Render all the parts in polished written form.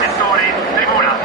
settore tribuna.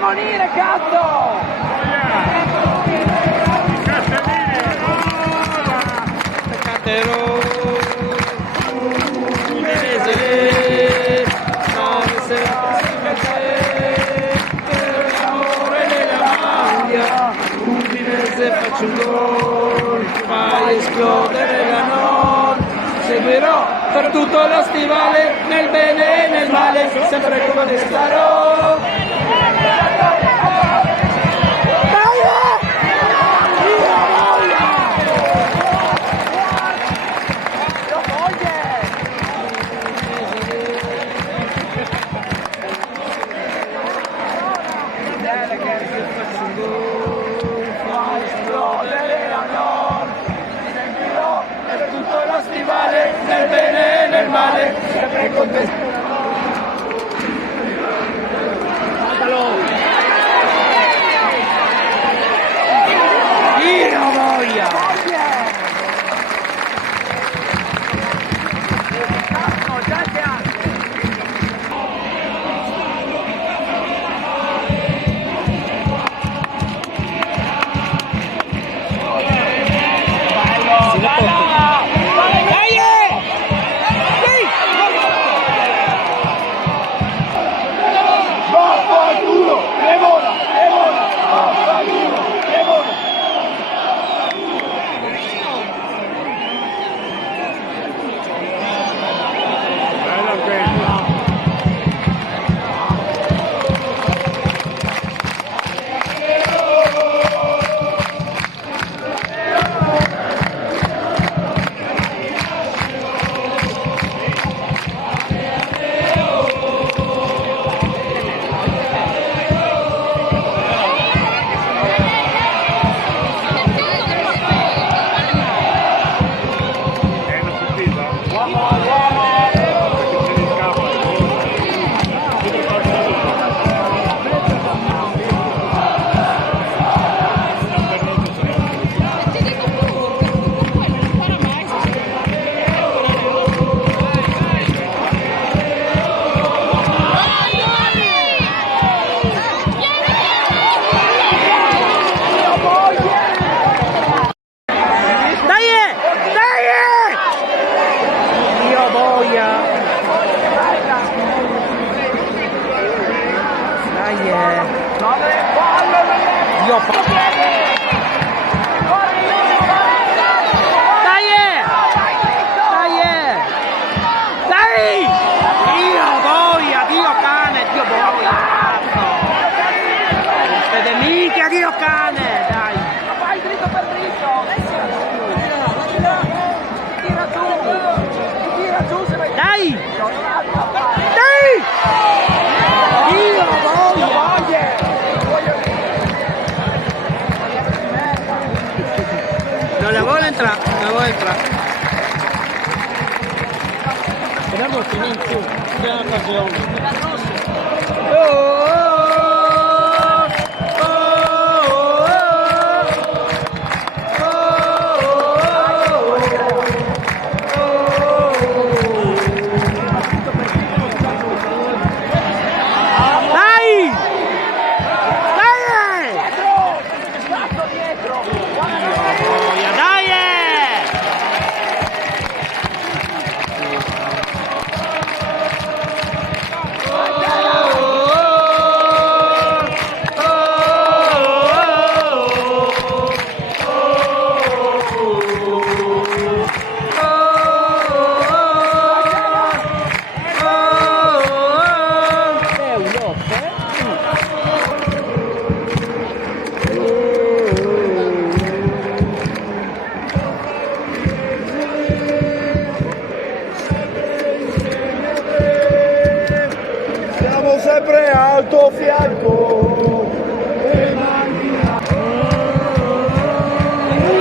Morire, cazzo! Catero Udinese, l'amore nella maglia, Udinese faccio un gol, fai esplodere la non, seguirò per tutto lo stivale, nel bene e nel male, sempre come starò. Nel bene e nel male, sempre con te. Io voglia! Dio cane, dai! Vai dritto per dritto! Tira giù se vai! Dai! Dai! Dio voglia! Non la vuole entrare, non la vuole entrare. Speriamo che non più, che occasione. Oh! al tuo fianco.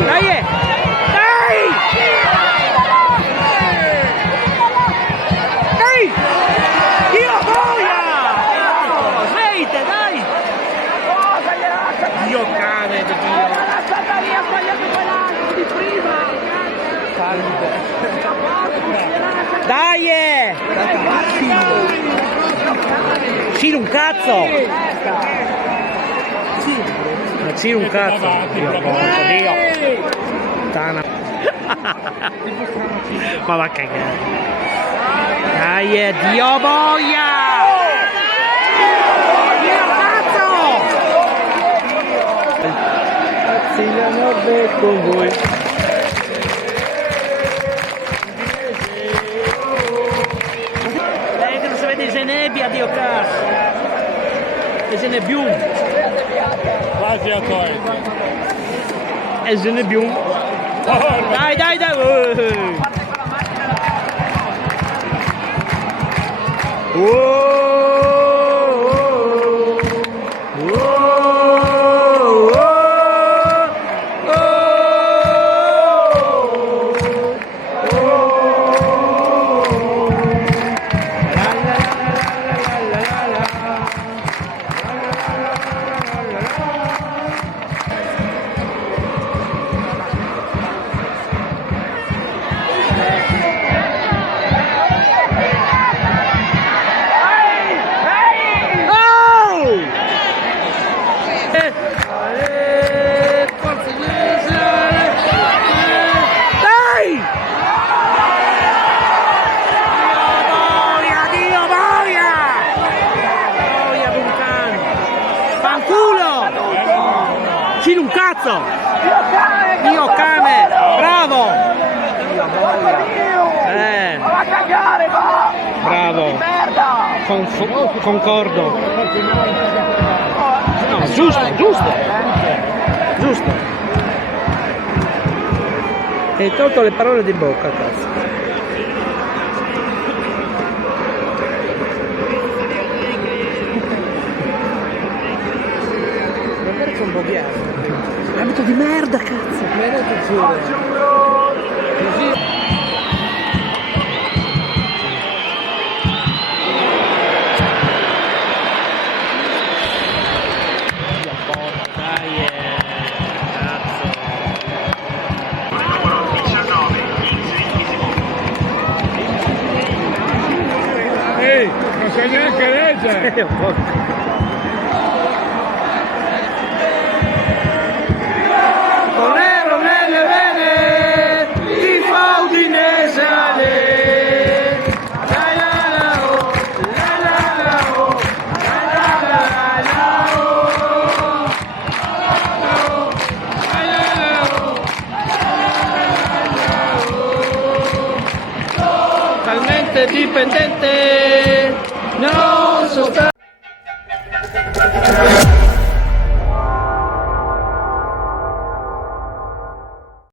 Dai! Dai! Dai! Dio boia! Sveite, dai! Cosa gli lascia? Dio cane, Dio. La stata lì, ha sbagliato quell'angolo di prima! Dai! Ciro un cazzo! Ma Ciro un cazzo! Dio! Tana! Ma va a cagare! Dai, Dio boia! Dio cazzo! Silla Nord con voi. Che non si vede se nebbia, Dio cazzo! E se ne più! Quasi a togliere. E se ne più! Dai, dai, dai! Ciro un cazzo! Dio cane! Bravo! Va a cagare, va! Bravo. Merda! Concordo. No, giusto, giusto. Giusto. Hai tolto le parole di bocca, cazzo. Guardate che un po' ghiaccio. Abito di merda, cazzo. Merda ti giuro. Così. Numero 19, 15 secondi. Ehi, non sai neanche leggere. Con nero nelle vene, ti fa Udinese Ale. La la la oh, la la la oh, la la la la oh. La la la oh. Talmente dipendente, no.